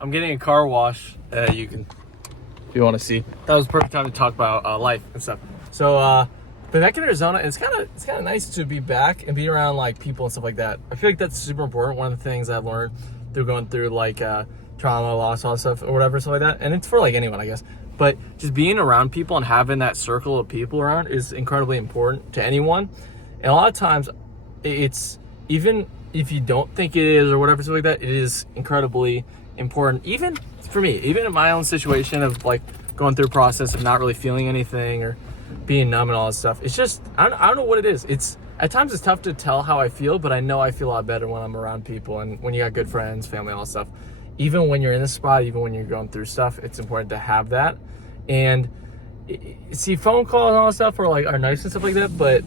I'm getting a car wash. You can, if you want to see. That was the perfect time to talk about life and stuff. So, but back in Arizona, it's kind of nice to be back and be around like people and stuff like that. I feel like that's super important. One of the things I've learned through going through like trauma, loss, all that stuff or whatever, stuff like that. And it's for like anyone, I guess. But just being around people and having that circle of people around is incredibly important to anyone. And a lot of times, it's even if you don't think it is or whatever, stuff like that, it is incredibly important. Even for me, even in my own situation of like going through a process of not really feeling anything or being numb and all that stuff, it's just, I don't know what it is. It's at times it's tough to tell how I feel, but I know I feel a lot better when I'm around people and when you got good friends, family, all that stuff. Even when you're in the spot, even when you're going through stuff, it's important to have that. And see, phone calls and all that stuff are nice and stuff like that, but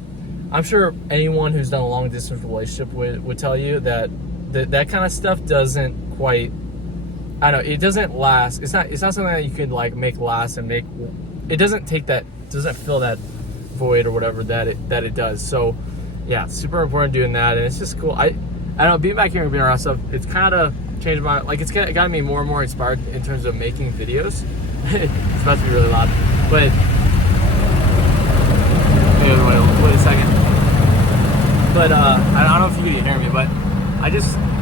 I'm sure anyone who's done a long distance relationship would tell you that that kind of stuff doesn't quite, I don't know, it doesn't last. It's not something that you could like make last and make, it doesn't fill that void or whatever that it does. So yeah, it's super important doing that, and it's just cool. I don't know, being back here and being around stuff, it's kind of changed my, like it's gotten me more and more inspired in terms of making videos. It's about to be really loud, but wait a second. But I don't know if you can hear me, but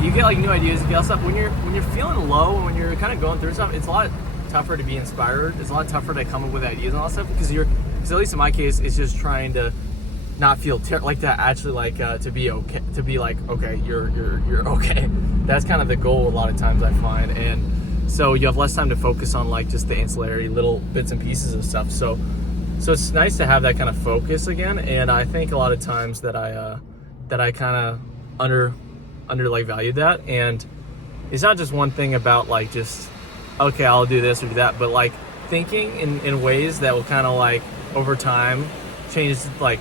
you get like new ideas, you get all stuff. When you're feeling low and when you're kind of going through stuff, it's a lot tougher to be inspired. It's a lot tougher to come up with ideas and all that stuff because at least in my case, it's just trying to not feel like that. Actually, like to be okay, to be like okay, you're okay. That's kind of the goal a lot of times I find, and so you have less time to focus on like just the ancillary little bits and pieces of stuff. So it's nice to have that kind of focus again. And I think a lot of times that I kind of under like valued that. And it's not just one thing about like just okay, I'll do this or do that, but like thinking in ways that will kind of like over time change like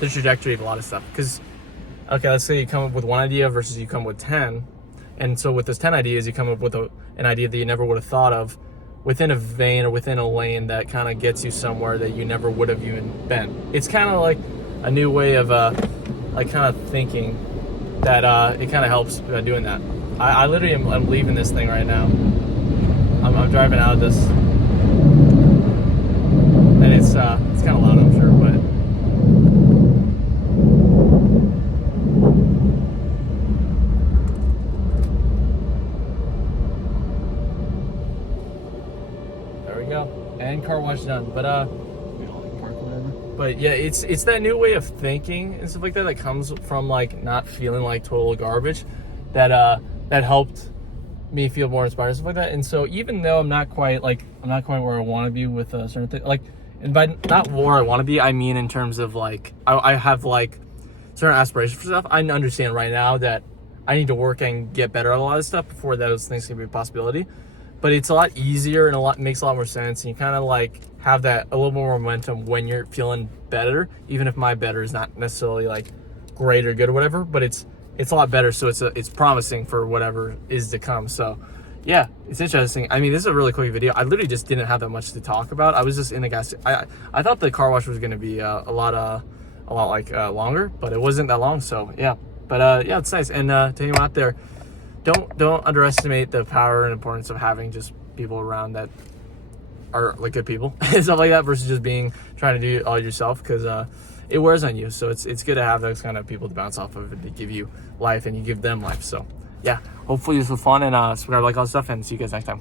the trajectory of a lot of stuff. Because okay, let's say you come up with one idea versus you come with 10, and so with those 10 ideas you come up with an idea that you never would have thought of within a vein or within a lane that kind of gets you somewhere that you never would have even been. It's kind of like a new way of like kind of thinking that it kind of helps doing that. I literally I'm leaving this thing right now. I'm driving out of this, and it's kind of loud, I'm sure, but there we go. And car wash done. But yeah, it's that new way of thinking and stuff like that comes from like not feeling like total garbage that helped me feel more inspired and stuff like that. And so even though I'm not quite where I want to be with a certain thing, like, and by not where I want to be, I mean in terms of like I have like certain aspirations for stuff. I understand right now that I need to work and get better at a lot of stuff before those things can be a possibility. But it's a lot easier and makes a lot more sense, and you kind of like have that a little more momentum when you're feeling better, even if my better is not necessarily like great or good or whatever, but it's a lot better, so it's promising for whatever is to come. So yeah, it's interesting. I mean, this is a really quick video. I literally just didn't have that much to talk about. I was just in the gas. I thought the car wash was going to be a lot like longer, but it wasn't that long. So yeah, but yeah, it's nice. And to anyone out there, don't underestimate the power and importance of having just people around that are like good people and stuff like that versus just trying to do it all yourself, because it wears on you. So it's good to have those kind of people to bounce off of and to give you life and you give them life. So yeah, hopefully this was fun, and subscribe, like all that stuff, and see you guys next time.